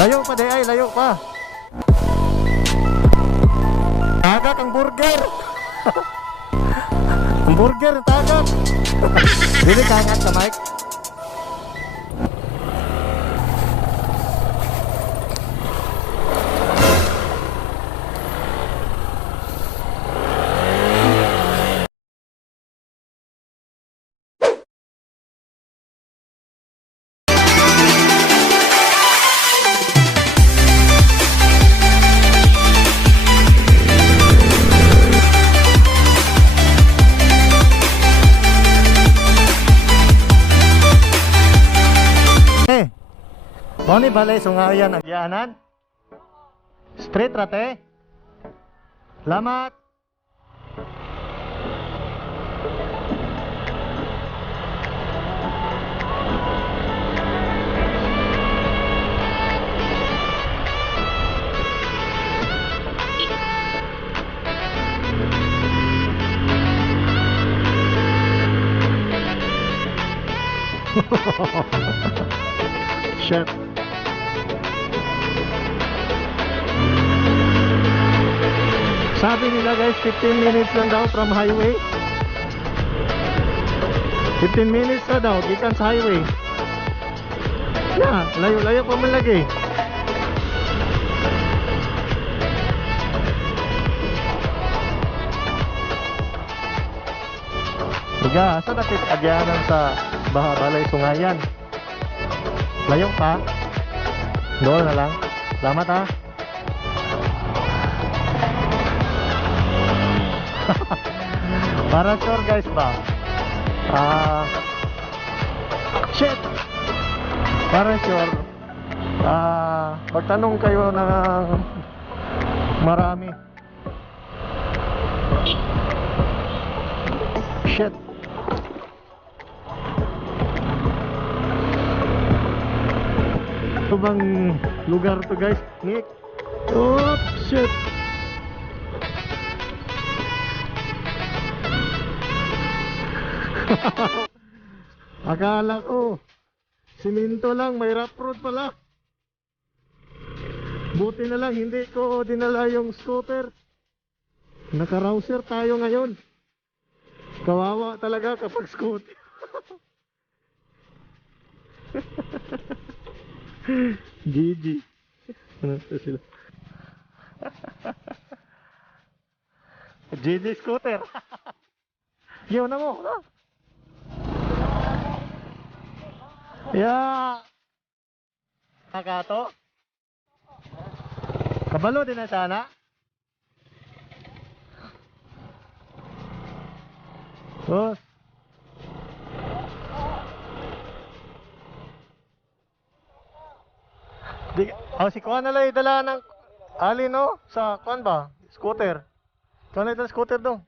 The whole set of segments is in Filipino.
Layo pa di ay, layo pa. Tagak ang burger. Ang burger, tagak. Dili kagat ka, Mike. Tony balay sungayan ang gianan. Straight rate. Lamat. Shit. Sabi nila guys, 15 minutes lang daw from highway. 15 minutes na daw, gikan sa highway. Yeah, layo-layo pa man lagi. Tiga, asa natin agyanan sa Balay Sungayan? Layo pa. Doon na lang. Salamat ha. Para sure guys ba? Shit! Para sure, pagtanong kayo ng marami. Shit! Ito bang lugar to guys? Nick? Oh shit! Akala ko siminto lang, may rough road pala. Buti na lang hindi ko dinala yung scooter. Naka-rouser tayo ngayon. Kawawa talaga kapag scooter. GG. Ano sila? GG scooter. Yaw na mo, no? Yeah. Nakato. Kabalo din na sana. Oh. Si Kuan na lang dala ng ali no sa Kuan ba? Scooter. Kuan na dala scooter dong.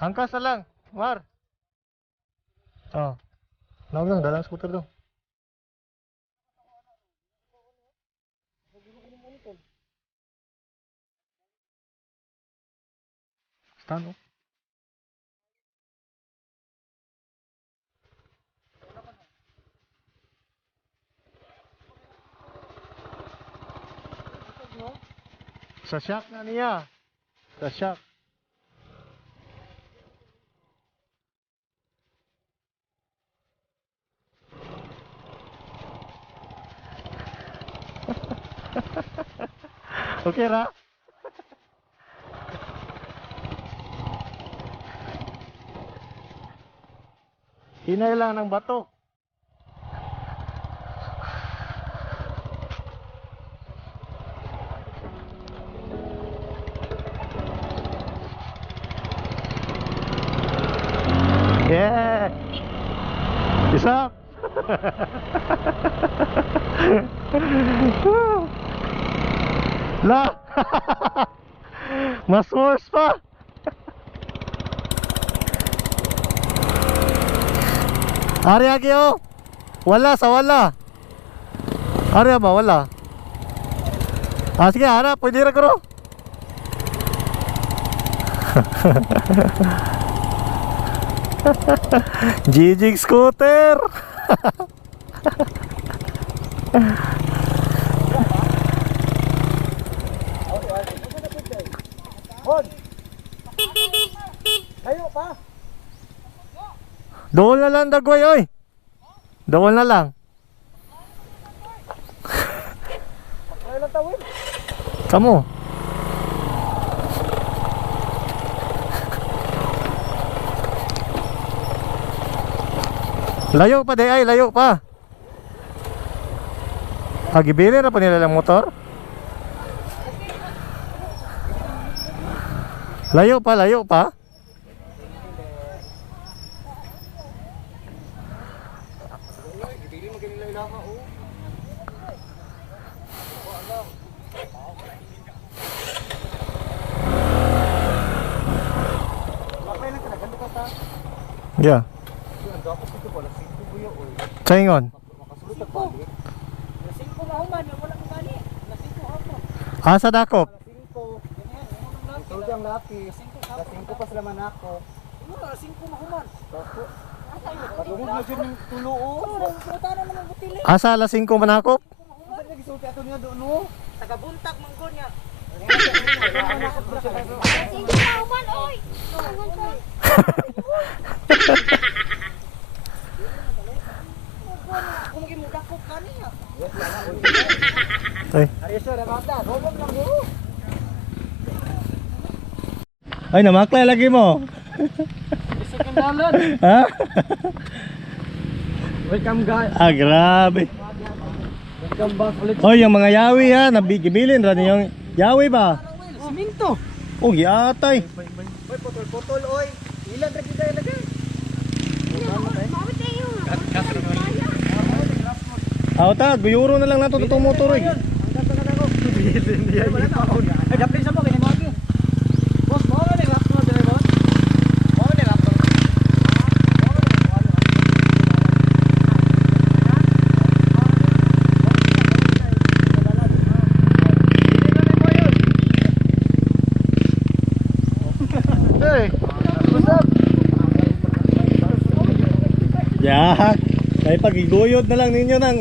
Angkas na lang, Mar. Oh. Nawag lang, dalang scooter dong. Stand oh. Sa shock na niya. Sa shock. Okay ra? Hinay lang ng bato. Yeah. Isa. La. Mas worse pa. Ari agi oh. Wala sa wala. Ari ba wala? Sige, ara pwede ra ko. Jijig scooter. Hon. Layo pa. Doon na lang dagway oy. Doon na lang. Layo lang tawin. Kamu. Layo pa day ay, layo pa. Agibili na pa nila lang motor. Layo pa, layo pa. Yeah. Saingon. Asa dakop? Tulgang lapis. Sa 5 pa sila man ako. Wala 5 mahuman. Patungod na jud ng tulo o. Puta na man butili. Asa alas 5 manakop? Unsa lagi sulti ato niya do no? Tagabuntag man ko niya. Singko na uman, oy! Kung gimudakop kaniya. Ay. Ari sir, bata, robot lang guru. Ay, namaklay lagi mo. Isok ang dalan. Ha? Welcome guys. Ah, grabe. Welcome back ulit. Oh, yung mga yawi ha, nabigibilin ra yung yawi ba? Siminto. Oh, giatay. Oy, putol-putol oy. Ilan ra kita lagay? Mawit kayo! Aw ta, guyuro na lang nato itong motor eh. Ay, dapin sa mo kini mo aki. Boss, mo na ning laptop dire boss. Mo na ning laptop. Hey, what's up? Yeah. Kay pagiguyod na lang ninyo ng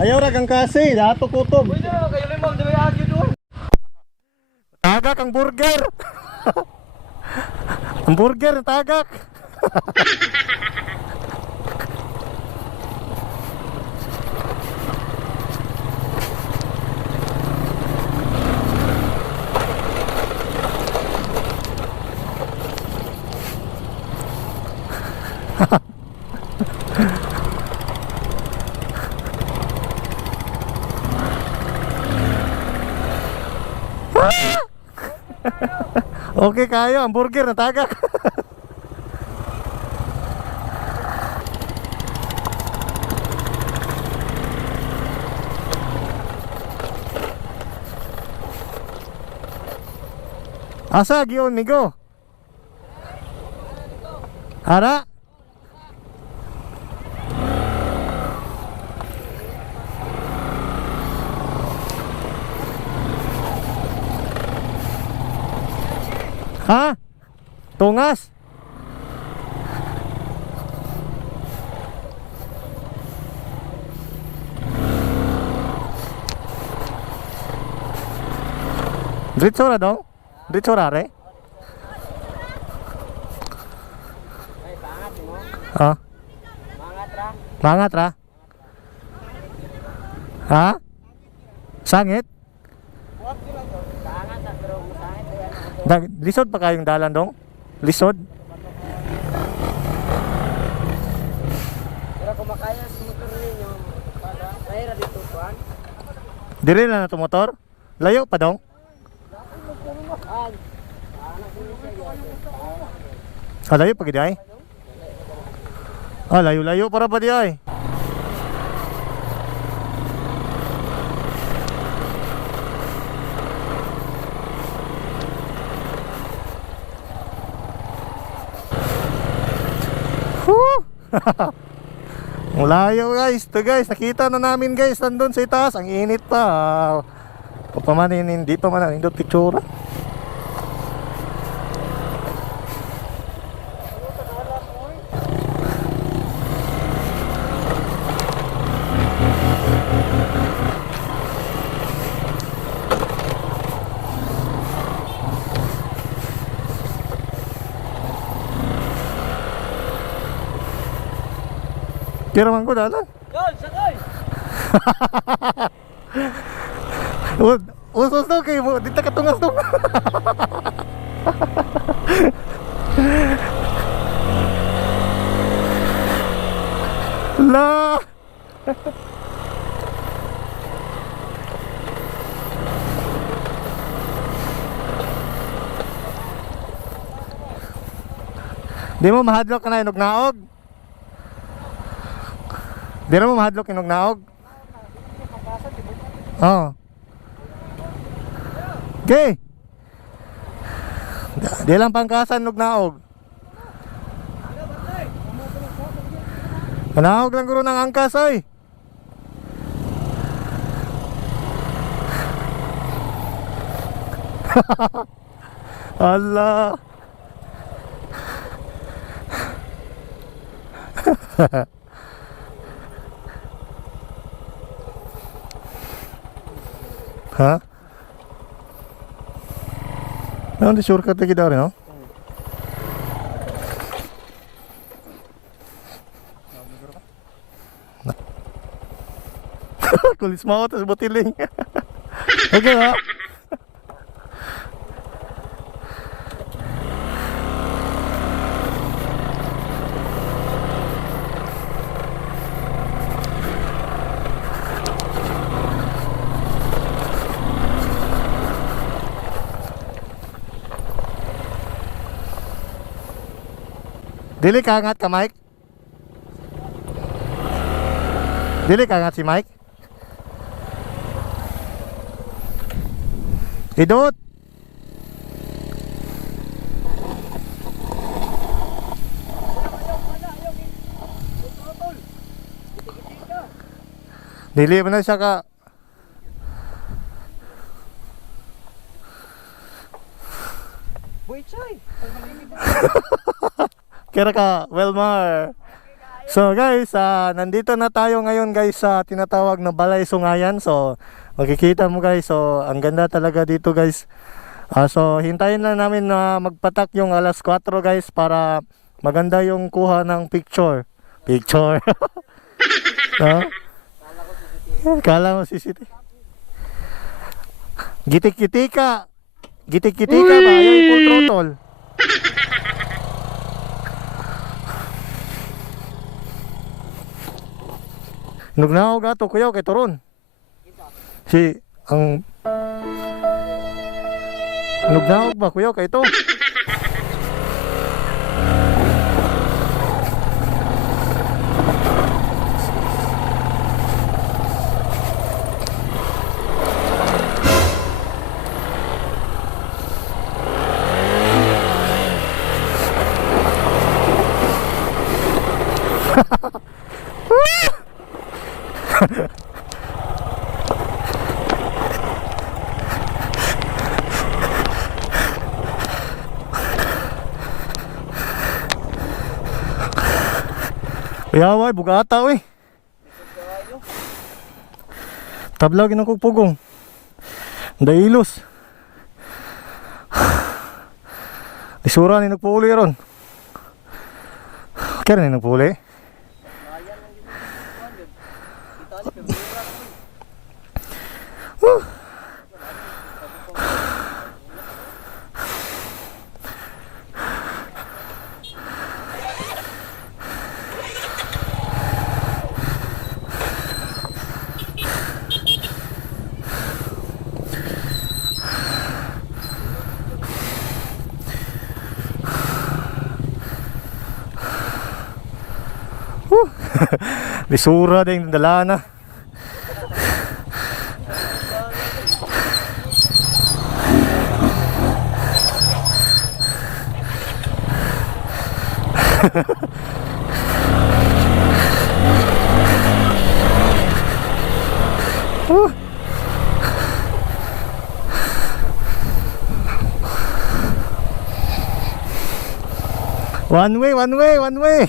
ayaw ra kang kasi, dato kutob. Uy, na kayo limang dire agi doon. Tagak ang burger. Ang burger tagak. Okay kayo, ang burger na tagak. Asa giyon migo? Ara? Ha? Tungas? Diretso ra dong? Diretso ra re? Ha? Mangat ra? Ha? Sangit? Lisod pa kayong dalan dong? Lisod? Pero kung makaya sa motor ninyo, kaya dito kuan. Dire na to motor? Layo pa dong? Ah, layo pa gid ay? Ah, layo-layo para pa di ay. Ang layo guys. Ito guys, nakita na namin guys. Nandun sa itaas, ang init pa. Papamanin, hindi pa man nindot picture. Kira man ko dalan. Yon, sakay! Usos to kay mo, dito ka tungas to. La. Di mo mahadlok ka na inog naog? Di mo mahadlok inog naog? Oo. Okay. Di lang pangkasan inog naog. Naog lang guro ng angkas ay. Allah. Ha? Ano di shortcut lagi dari no? Kulis mau terus botiling. Oke ha? Dili kaangat ka Mike? Dili kaangat si Mike? Idot! Dili mo na siya ka. Boy, Choy! Kira ka, Welmar. So guys, nandito na tayo ngayon guys sa tinatawag na Balay Sungayan. So makikita mo guys, so ang ganda talaga dito guys. So hintayin lang namin na magpatak yung alas 4 guys para maganda yung kuha ng picture. Picture. No? Kala mo CCTV. Gitik-gitika. Gitik-gitika ba? Ayaw i-full throttle. Nugnaog ato kuya kay Toron. Si ang nugnaog ba kuya kay ito? Yaway, bugata oy. Tablaw ginang kog pugong. Dailos. Isura ni nagpuli ron. Kaya ni nagpuli. Lisura din dala na. One way, one way, one way.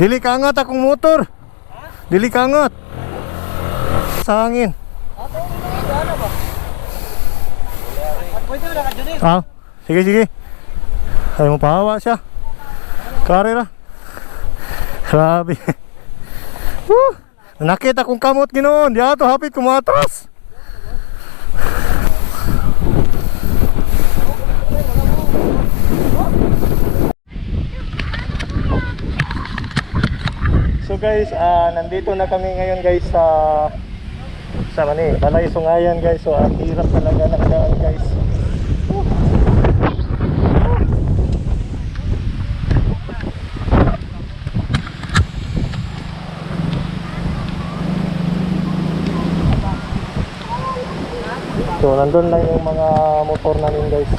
Dili ka angat akong motor. Dili ka angat. Sa hangin. Pwede mo na ka, Junil. Ah, sige sige. Ay mo pahawa siya. Kare ra. Grabe. Woo! Nakita kong kamot ginoon. Di ato hapit kumatras. So guys, nandito na kami ngayon guys sa Balay Sungayan guys. So ang hirap talaga ng daan guys. So nandun lang yung mga motor namin guys.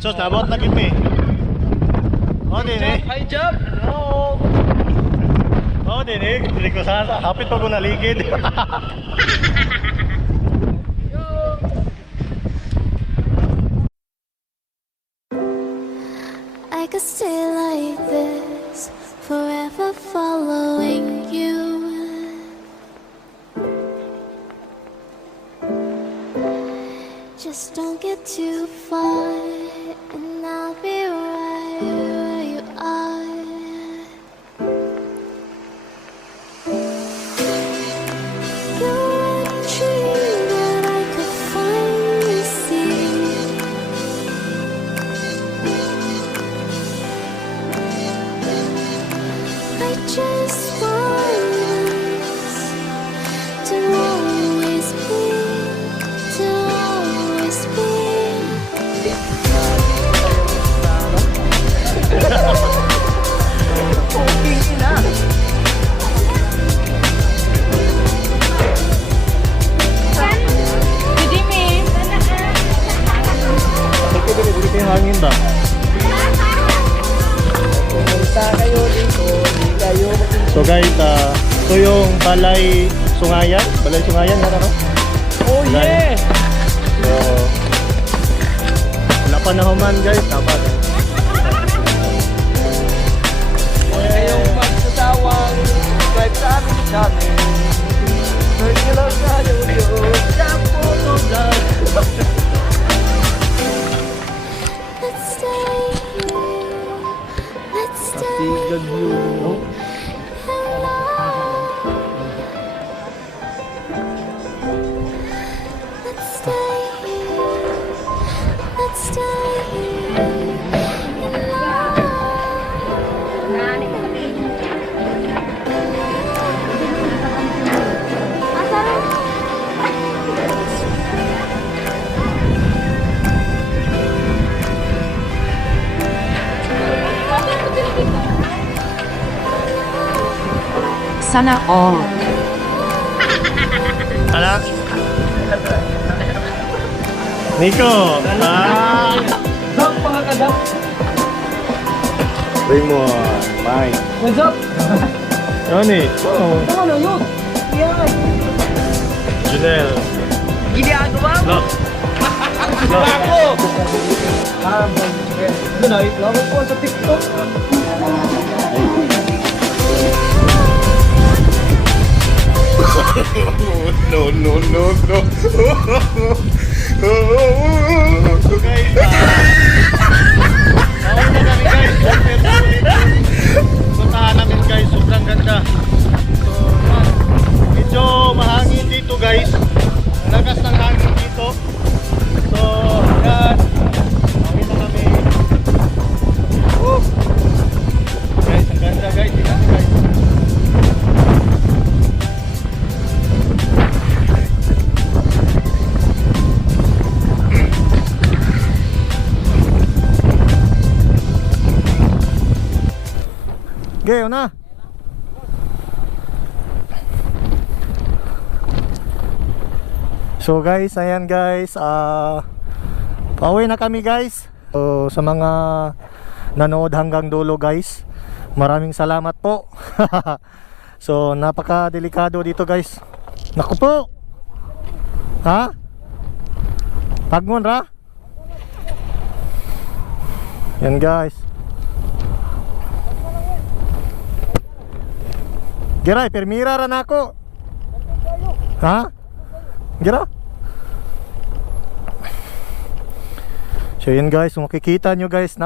Sos, nabot na kami. O, din eh. High jump. No. O, din eh. Dili ko sana. Hapit pa ko naligid. I could stay like this, forever following you. Just don't get too far, and I'll be right where you are. You're a dream that I could finally see. I just want us to always be, to always be. Puking ina. Dili kayo hangin ba? Pumunta kayo dito, di kayo So guys, ito yung Balay Sungayan. Balay Sungayan yan ano? Oh yeah! So, wala pa na human guys. Dapat. Huwag kayong magsasawang subscribe sa aming channel. Search nyo lang sa YouTube, Japo Vlog. Let's stay here. Let's stay here. Let's stay here. Let's stay here. In love. Sana all. Ala? Nico! Zap mga kadap! Raymond! Mike! What's up? Johnny! Oh! Ano na yun? Yan! Junel! Ginagawa mo? Look! Ako! Ano na, itlawag ko sa TikTok. No, no, no, no! So guys, nauna kami guys. Puntahan namin guys. Sobrang ganda. So, medyo mahangin dito guys. Ang lakas ng hangin dito. So, yan. Hangin na kami. Woo! Guys, ang ganda guys. Tingnan nyo guys. Okay, na. So guys, ayan guys, pauwi na kami guys. So, sa mga nanood hanggang dulo guys, maraming salamat po. So napaka-delikado dito guys. Naku po. Ha? Pagmon ra? Yan guys. Giray, permira ra na ako. Ha? Gira? So yun guys, makikita nyo guys,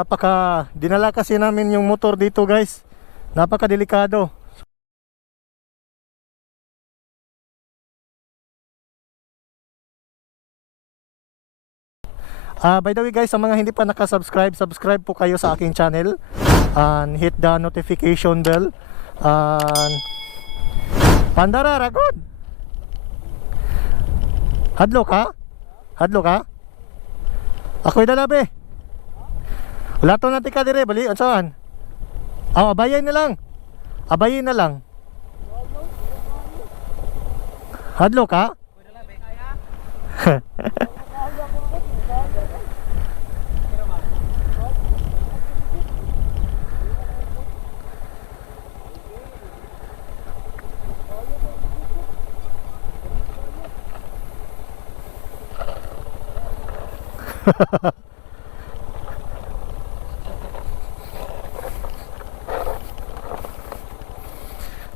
dinala kasi namin yung motor dito guys. Napaka delikado. By the way guys, sa mga hindi pa nakasubscribe, subscribe po kayo sa aking channel and hit the notification bell. Pandara ragod. Hadlo ka? Hadlo ka? Ako'y dalabe. Wala to natin ka dire, bali, saan? Oh, abayin na lang. Abayin na lang. Hadlo ka?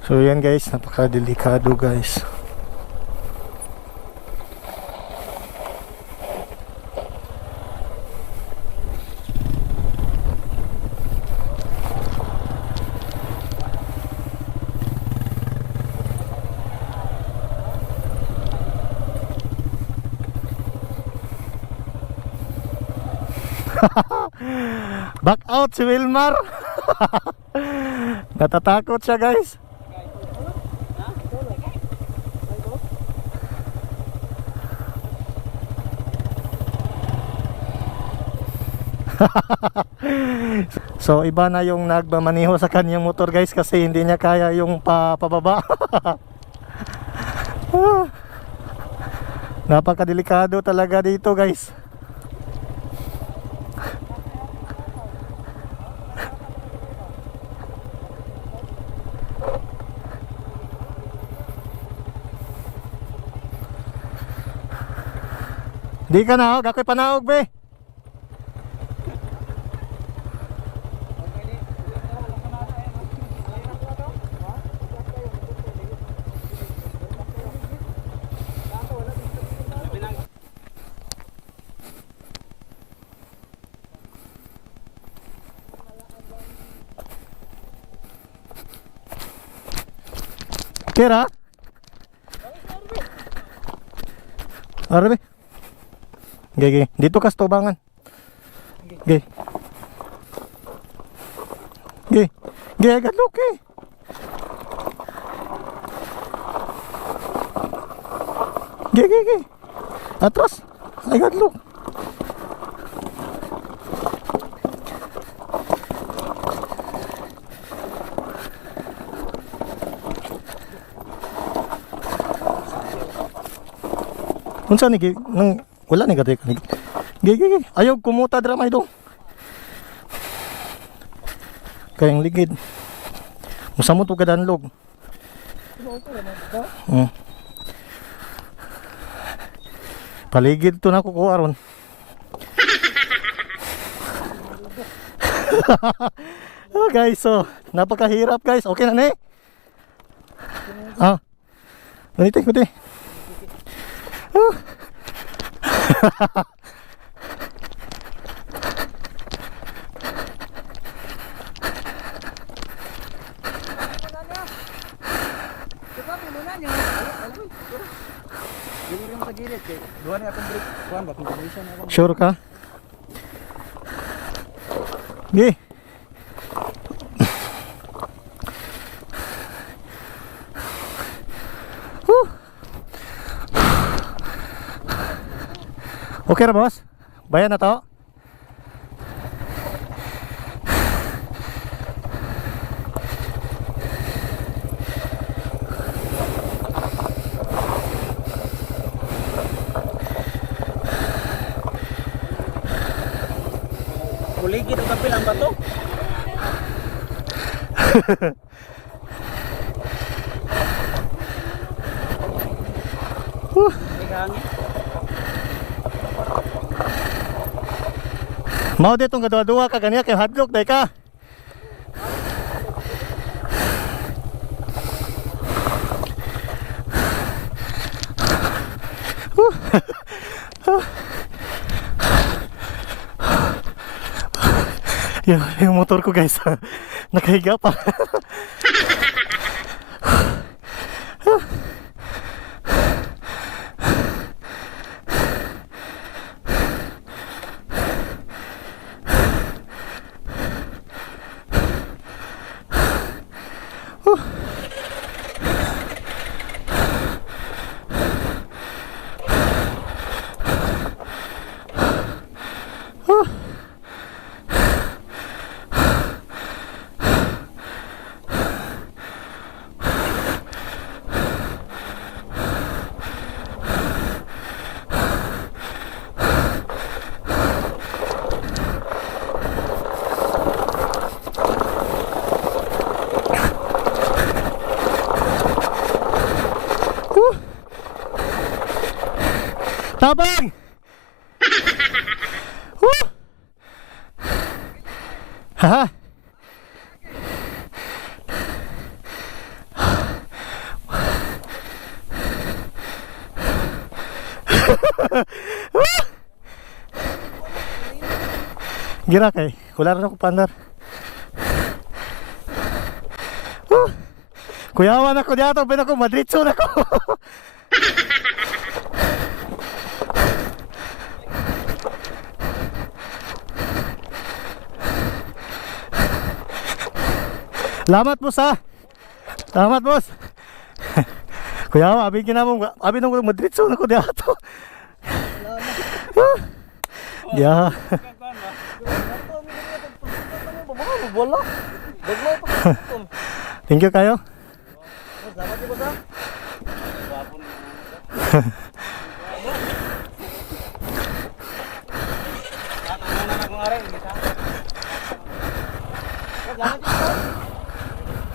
So yan guys, napaka-delikado guys. Back out si Wilmar. Natatakot siya guys. So iba na yung nagmamaniho sa kanyang motor guys, kasi hindi niya kaya yung pababa. Napakadelikado talaga dito guys. Di ka na, ako'y panaog be. Kira? Arabe. Gege, dito ka sa tubangan. Ge. Ge. Ge, agad look eh. Ge. Atras. Agad look. Unsa ni nang wala ni gaday kanig. Gigi, ayaw kumuta dra may dong. Kayang ligid. Musamot og kadanlog. Paligid to na ko aron. Oh guys, so napakahirap guys. Okay na ni? Ganito ko di. Sure ka? Gi. Okay ra boss? Bayan na to? Dikit ang kapil ang bato. May hangin. Mao ditong kadua-dua ka ganiya kay hadlok day ka. Yung motor ko guys, nakahiga pa. Tabang! Ha? Gira kay, wala rin ako pandar. Kuyawan ako diato, bin ako madritso na ko. Salamat boss ha. Salamat boss. Kuya, abi kinamo, abi nang madritso na ko diato. Ya. Wala. Dagmay pa. Thank you kayo. Salamat di boss ha.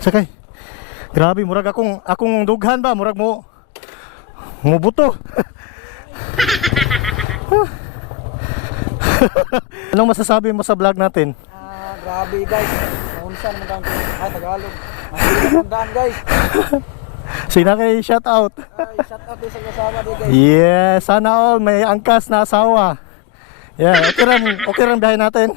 Sakay. Grabe, murag akong dughan ba, murag mo buto. Anong masasabi mo sa vlog natin? Grabe guys. Maunsa naman daw Tagalog. Mahirap ang daan guys. Sina kay shout out. Ay, shout out sa kasama din guys. Yeah, sana all may angkas na asawa. Yeah, okay ran biyahe natin.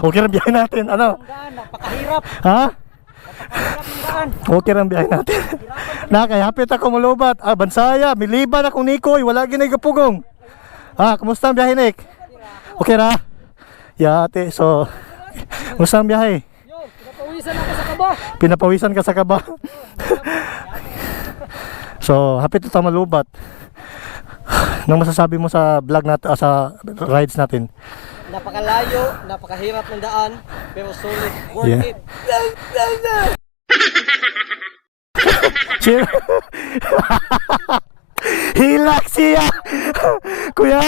Okay ran biyahe natin. Ano? Ang daan, napakahirap. Ha? Napakahirap ang daan. Okay ran biyahe natin. Nakay hapit ako mulubat. Bansaya, miliban akong Nikoy, wala ginay gapugong. Kumusta ang biyahe, Nick? Okay ra? Yeah, ate. So, kumusta ang biyahe? Yo, pinapawisan ako sa kaba. Pinapawisan ka sa kaba. So, hapit ito malubat. Anong masasabi mo sa vlog natin, sa rides natin? Napakalayo, napakahirap ng daan, pero solid. Worth Yeah. it. Chill. Hilak siya. Kuya.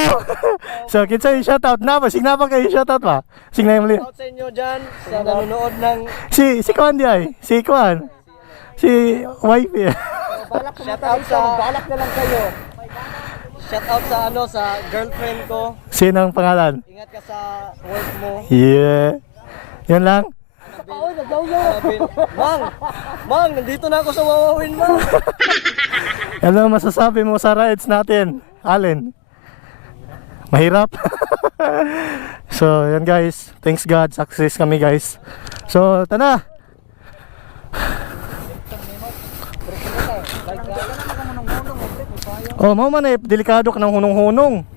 So, kinsa yung shoutout na ba? Signa pa kayo shoutout ba? Signa yung muli. Out sa inyo dyan, sa nanonood ng Si Kwan di ay. Si Kwan. Si wifey. shout out sa balak na lang kayo. Shout out sa sa girlfriend ko. Sinang pangalan? Ingat ka sa work mo. Yeah. Yan lang. Mang, nandito na ako sa Wawawin, Mang. Ano masasabi mo sa rides natin, Allen? Mahirap. So, yan guys. Thanks God, success kami guys. So, tana. Oh, mau man delikado ka ng hunong-hunong.